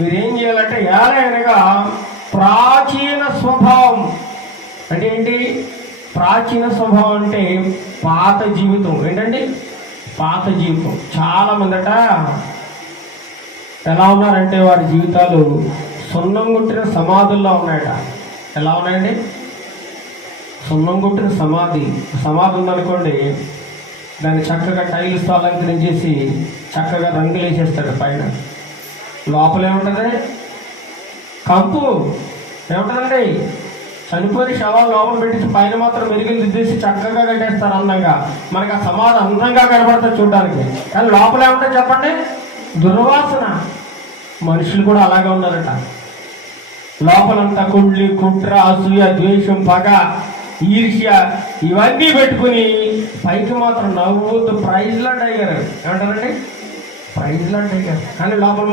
మీరేం చేయాలంటే ఏలైనగా ప్రాచీన స్వభావం అంటే ఏంటి? ప్రాచీన స్వభావం అంటే పాత జీవితం. ఏంటండి? పాత జీవితం. చాలా మందట ఎలా ఉన్నారంటే వారి జీవితాలు సున్నం కొట్టిన సమాధుల్లో ఉన్నాయట. ఎలా ఉన్నాయండి? సున్నం కొట్టిన సమాధి ఉందనుకోండి, దాన్ని చక్కగా టైల్స్తో అలంకరించేసి చక్కగా రంగులు వేసేస్తాడు. పైన లోపల ఏముంటుంది? కంపు. ఏముంటుందండి? చనిపోయిన శవాలు లోపల పెట్టేసి పైన మాత్రం మెరుగులు దిద్దేసి చక్కగా కట్టేస్తారు అందంగా. మనకి ఆ సమాధి అందంగా కనబడుతుంది చూడడానికి, కానీ లోపల ఏముంటుంది చెప్పండి? దుర్వాసన. మనుషులు కూడా అలాగే ఉన్నారట. లోపలంతా కుళ్ళి, కుట్ర, అసూయ, ద్వేషం, పగ, ఈర్ష్య ఇవన్నీ పెట్టుకుని పైకి మాత్రం నవ్వుతూ ప్రైజ్లాంటి అయ్యారు. ఏమంటారండి? ప్రైజ్లాంటి అయ్యారు, కానీ లోపల